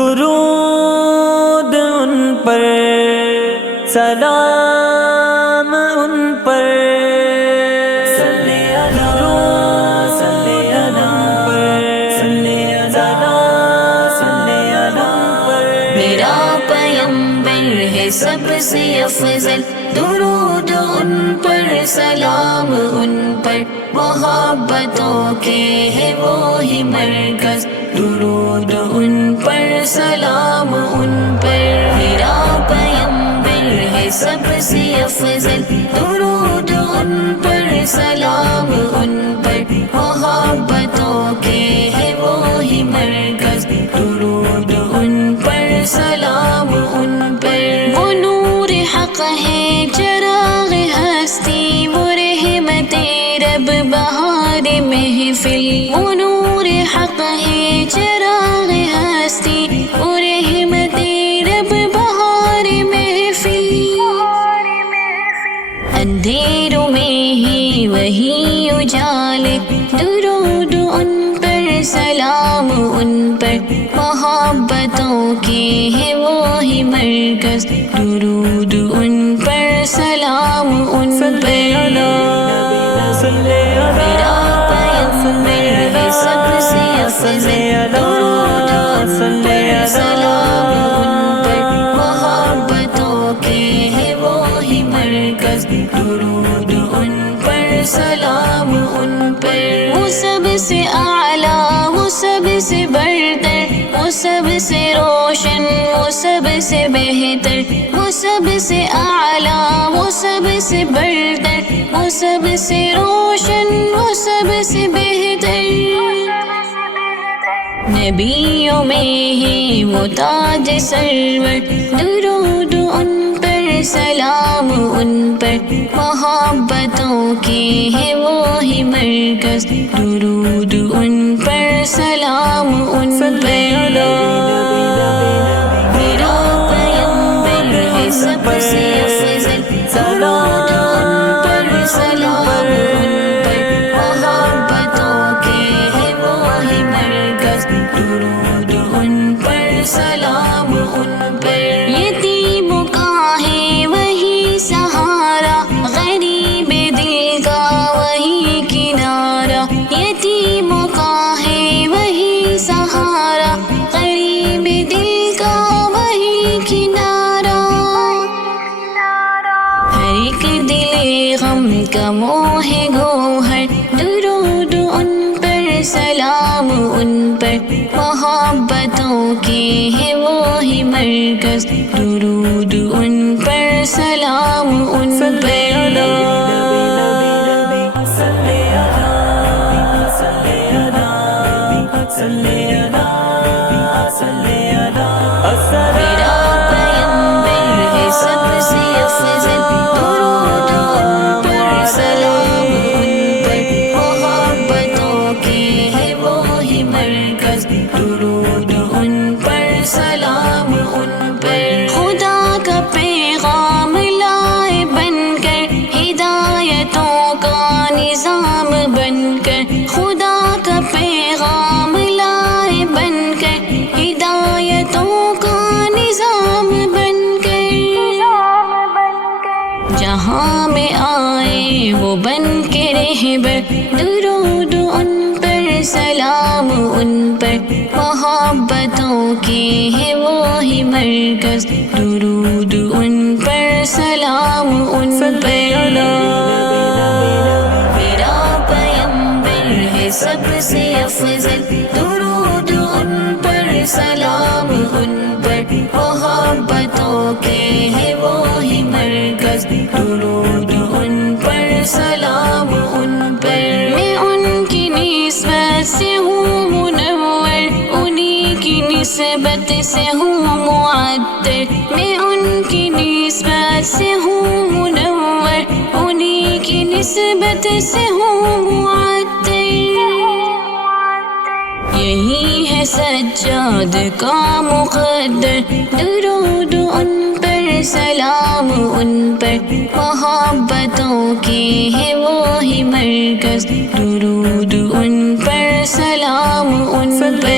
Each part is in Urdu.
درود ان پر، سلام ان پر، صلی اللہ صلی اللہ صلی اللہ صلی اللہ۔ میرا پیمبر ہے سب سے افضل، درود ان پر سلام ان پر، محبتوں کے ہے وہی مرکز، درود ان پر سلام ان پر۔ میرا پیمبر ہے سب سے افضل، درود ان پر سلام ان پر، محبتوں کے ہے وہی مرکز، درود ان پر سلام ان پر۔ وہ نور حق ہے چراغ ہستی، وہ رحمت رب بہار محفل، وہ نور حق ہے چراغ ہستی، وہ رحمت رب بہار محفل، اندھیروں میں ہی وہی اجالے، درود ان پر سلام ان پر، محبتوں کے ہے وہی مرکز، درود ان پر سلام ان پر۔ میرا پیمبر ہے سب سے افضل، درود ان پر سلام ان پر، محبتوں کے ہے وہی مرکز، درود ان پر سلام ان پر۔ وہ سب سے اعلیٰ، وہ سب سے برتر، وہ سب سے روشن، وہ سب سے بہتر، وہ سب سے اعلیٰ، وہ سب سے برتر، وہ سب سے روشن، وہ سب سے بہتر، نبیوں میں ہی وہ تاج سرور، درود ان پر سلام ان پر، محبتوں کے ہے وہی مرکز، درود ان پر سلام ان پر۔ میرا پیمبر ہے سب سے افضل، درود ان پر سلام ان پر، محبتوں کے ہے وہی مرکز، درود ان پر سلام ان پر۔ یتیموں کا ہے وہی سہارا، غریب دل کا وہی کنارہ، یتیموں کا ہے وہی سہارا، غریب دل کا وہی کنارہ، ہر ایک دل غم کا موہ گوہر، درود ان پر سلام ان پر، محبتوں کے ہے وہی مرکز، درود ان پر سلام ان پر۔ میرا پیمبر ہے سب سے افضل، درود ان پر سلام ان پر، محبتوں کے ہے وہی مرکز، درود ان پر سلام ان پر۔ خدا کا پیغام لائے بن کر، ہدایتوں کا نظام بن کر، خدا کا پیغام لائے بن کر، ہدایتوں کا نظام بن کر، جہاں میں آئے وہ بن کے رہبر، درود ان پر سلام ان پر، محبتوں کے ہے وہی مرکز، درود ان پر سلام ان پر۔ میرا پیمبر ہے سب سے افضل، درود ان پر سلام ان پر، محبتوں کے ہے وہی مرکز، درود ان پر سلام ان پر۔ میں ان کی نسبت سے ہوں منور، انہی کی نسبت سے ہوں معطر، میں ان کی نسبت سے ہوں منور، انہی کی نسبت سے ہوں معطر، یہی ہے سجاد کا مقدر، درود ان پر سلام ان پر، محبتوں کے ہے وہی مرکز، درود ان پر سلام ان پر۔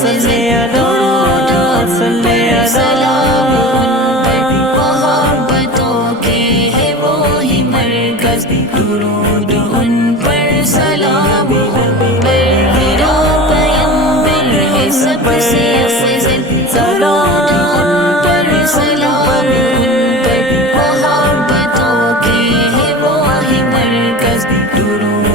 افضل درود ان پر سلام ان پر محبتوں کے ہے وہی مرکز درود ان پر سلام ان پر میرا پیغمبر ہے سب سے افضل درود ان پر سلام ان پر محبتوں کے ہے وہی مرکز درود